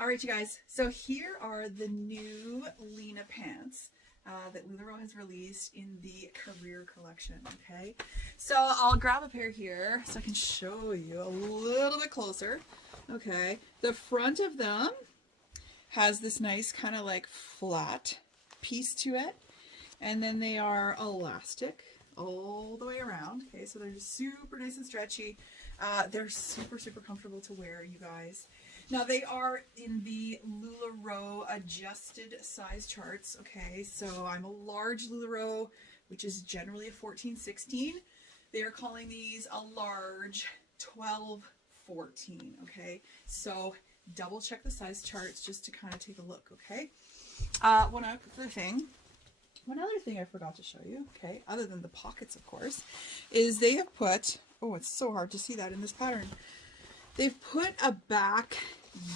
All right, you guys. So here are the new Lena pants that LuLaRoe has released in the career collection. Okay, so I'll grab a pair here so I can show you a little bit closer. Okay, the front of them has this nice kind of like flat piece to it, and then they are elastic all the way around. Okay, so they're just super nice and stretchy. They're super comfortable to wear, you guys. Now they are in the LuLaRoe adjusted size charts. Okay, so I'm a large LuLaRoe, which is generally a 14-16. They are calling these a large 12-14. Okay, so double check the size charts just to kind of take a look. Okay, one other thing I forgot to show you, okay, other than the pockets, of course, is they have put, oh, it's so hard to see that in this pattern. They've put a back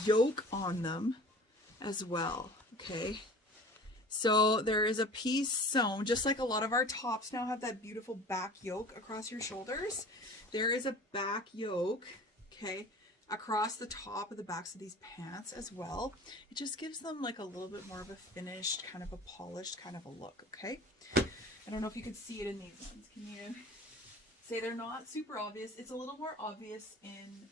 yoke on them as well, okay? So there is a piece sewn, just like a lot of our tops now have that beautiful back yoke across your shoulders. There is a back yoke, okay, across the top of the backs of these pants as well. It just gives them like a little bit more of a finished, kind of a polished kind of a look, okay? I don't know if you could see it in these ones. Can you say they're not super obvious? It's a little more obvious in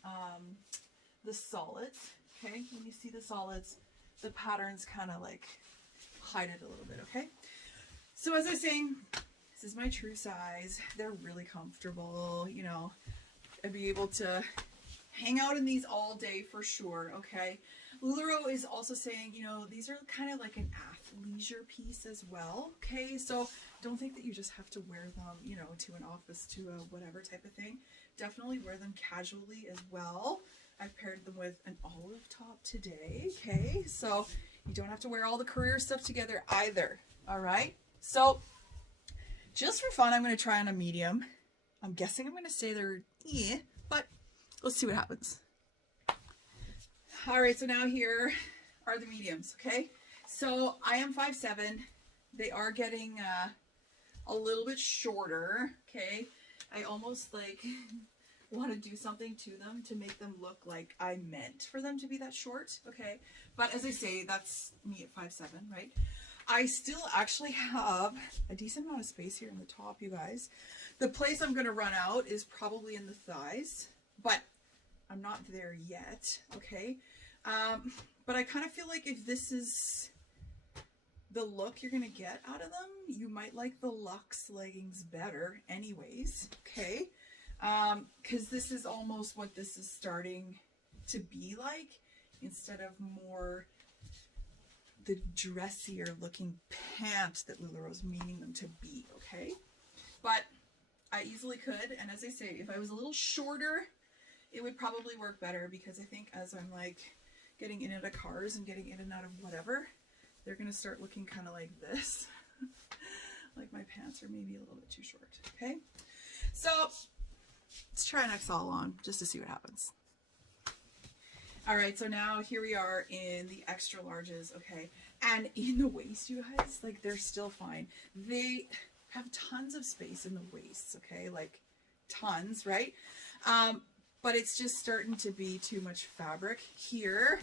the solids, okay? When you see the solids, the patterns kind of like hide it a little bit, okay? So as I was saying, this is my true size. They're really comfortable, you know. I'd be able to hang out in these all day for sure, okay? LuLaRoe is also saying, you know, these are kind of like an athleisure piece as well, okay? So don't think that you just have to wear them, you know, to an office, to a whatever type of thing. Definitely wear them casually as well. I've paired them with an olive top today, okay? So you don't have to wear all the career stuff together either, all right? So just for fun, I'm going to try on a medium. I'm guessing I'm going to say they're but let's see what happens. All right, so now here are the mediums, okay? So I am 5'7". They are getting a little bit shorter, okay? I almost like want to do something to them to make them look like I meant for them to be that short, okay? But as I say, that's me at 5'7", right? I still actually have a decent amount of space here in the top, you guys. The place I'm going to run out is probably in the thighs, but I'm not there yet, okay? But I kind of feel like if this is the look you're going to get out of them, you might like the Luxe leggings better anyways, okay? Because this is almost what this is starting to be like, instead of more the dressier looking pant that LuLaRoe's meaning them to be, okay? But I easily could, and as I say, if I was a little shorter, it would probably work better, because I think as I'm like getting in and out of cars and getting in and out of whatever, they're going to start looking kind of like this. Like my pants are maybe a little bit too short, okay? So let's try an XL on just to see what happens. All right, so now here we are in the extra larges, okay? And in the waist, you guys, like they're still fine. They have tons of space in the waists, okay? Like tons, right? But it's just starting to be too much fabric here,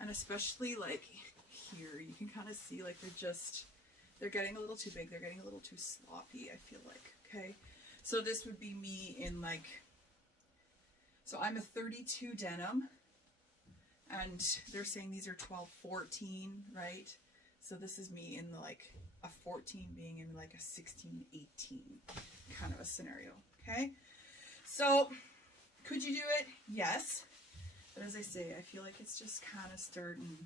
and especially like here, you can kind of see like they're getting a little too big. They're getting a little too sloppy, I feel like, okay? So this would be me in like, so I'm a 32 denim, and they're saying these are 12-14, right? So this is me in like a 14 being in like a 16-18 kind of a scenario, okay? So could you do it? Yes. But as I say, I feel like it's just kind of starting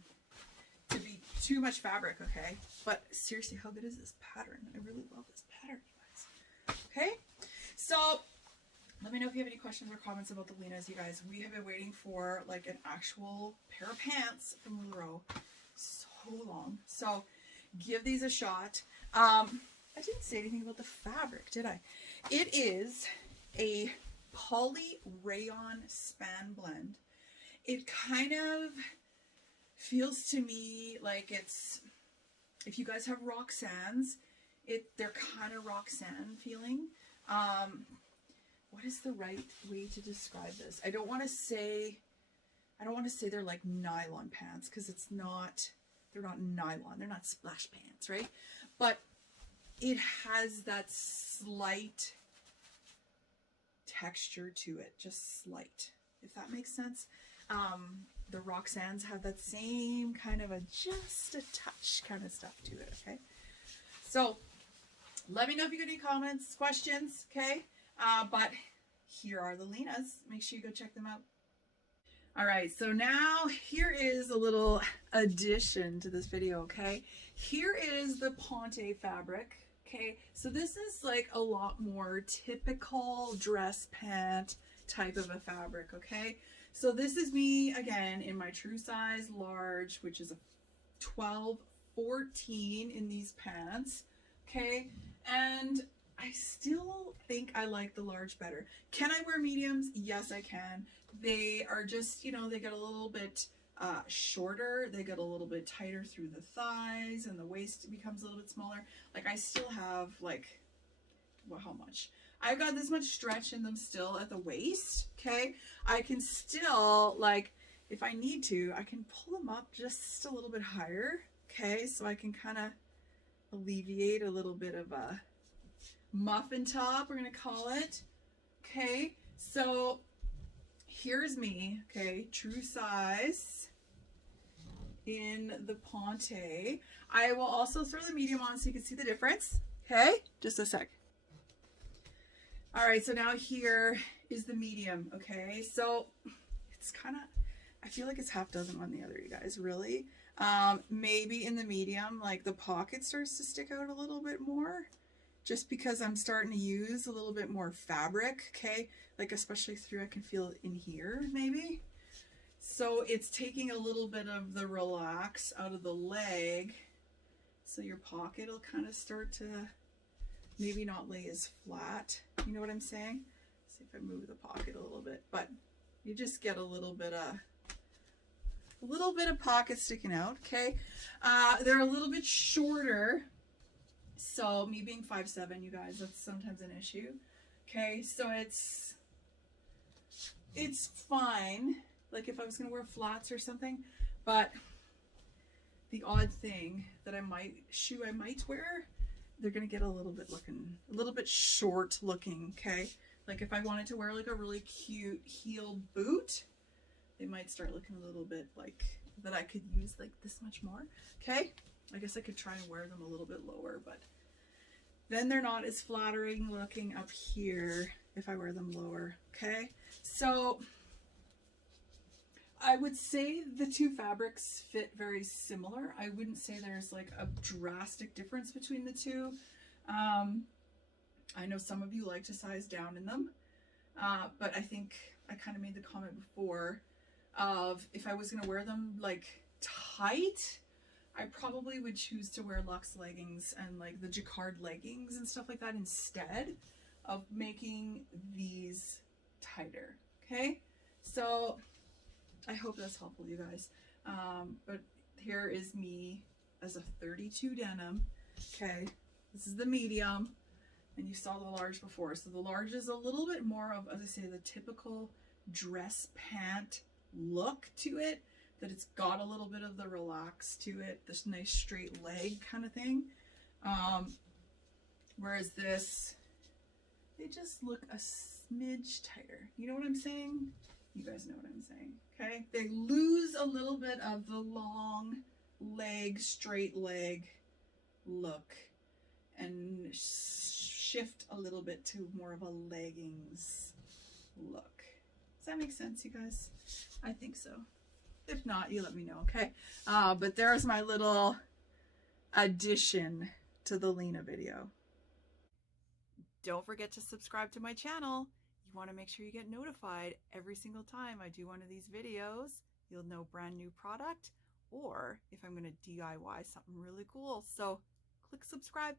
to be too much fabric, okay? But seriously, how good is this pattern? I really love this pattern, you guys. Okay? So let me know if you have any questions or comments about the Lenas, you guys. We have been waiting for like an actual pair of pants from LuLaRoe so long. So give these a shot. I didn't say anything about the fabric, did I? It is a poly rayon span blend. It kind of feels to me like it's, if you guys have Roxanne's, they're kind of Roxanne feeling. What is the right way to describe this? I don't want to say, I don't want to say they're like nylon pants because they're not nylon, they're not splash pants, right? But it has that slight texture to it, just slight, if that makes sense. The Roxannes have that same kind of a just a touch kind of stuff to it, okay? So let me know if you got any comments, questions, okay? But here are the Lenas. Make sure you go check them out. All right, so now here is a little addition to this video, okay? Here is the Ponte fabric, okay? So this is like a lot more typical dress pant type of a fabric, okay? So this is me, again, in my true size large, which is a 12, 14 in these pants, okay? And I still think I like the large better. Can I wear mediums? Yes, I can. They are just, you know, they get a little bit shorter. They get a little bit tighter through the thighs and the waist becomes a little bit smaller. Like I still have like, well, how much? I've got this much stretch in them still at the waist, okay? I can still, like, if I need to, I can pull them up just a little bit higher, okay? So I can kind of alleviate a little bit of a muffin top, we're gonna call it, okay? So here's me, okay, true size in the Ponte. I will also throw the medium on so you can see the difference, okay? Just a sec. All right, so now here is the medium, okay? So it's kind of, I feel like it's half dozen on the other, you guys, really. Maybe in the medium, like the pocket starts to stick out a little bit more just because I'm starting to use a little bit more fabric, okay? Like especially through, I can feel it in here maybe. So it's taking a little bit of the relax out of the leg. So your pocket will kind of start to maybe not lay as flat. You know what I'm saying? See if I move the pocket a little bit, but you just get a little bit of pocket sticking out, okay? They're a little bit shorter. So me being 5'7", you guys, that's sometimes an issue. Okay, so it's fine. Like if I was gonna wear flats or something, but the odd thing that I might wear, they're gonna get a little bit short looking, okay? Like if I wanted to wear like a really cute heeled boot, they might start looking a little bit like that I could use like this much more, okay? I guess I could try and wear them a little bit lower, but then they're not as flattering looking up here if I wear them lower, okay? So I would say the two fabrics fit very similar. I wouldn't say there's like a drastic difference between the two. I know some of you like to size down in them, but I think I kind of made the comment before of if I was gonna wear them like tight, I probably would choose to wear luxe leggings and like the jacquard leggings and stuff like that instead of making these tighter, okay? So I hope that's helpful, you guys. But here is me as a 32 denim, okay? This is the medium, and you saw the large before. So the large is a little bit more of, as I say, the typical dress pant look to it, that it's got a little bit of the relax to it, this nice straight leg kind of thing. Whereas this, they just look a smidge tighter. You know what I'm saying? You guys know what I'm saying, okay? They lose a little bit of the long leg, straight leg look and shift a little bit to more of a leggings look. Does that make sense, you guys? I think so. If not, you let me know, okay? But there's my little addition to the Lena video. Don't forget to subscribe to my channel. You want to make sure you get notified every single time I do one of these videos. You'll know brand new product or if I'm going to DIY something really cool. So click subscribe.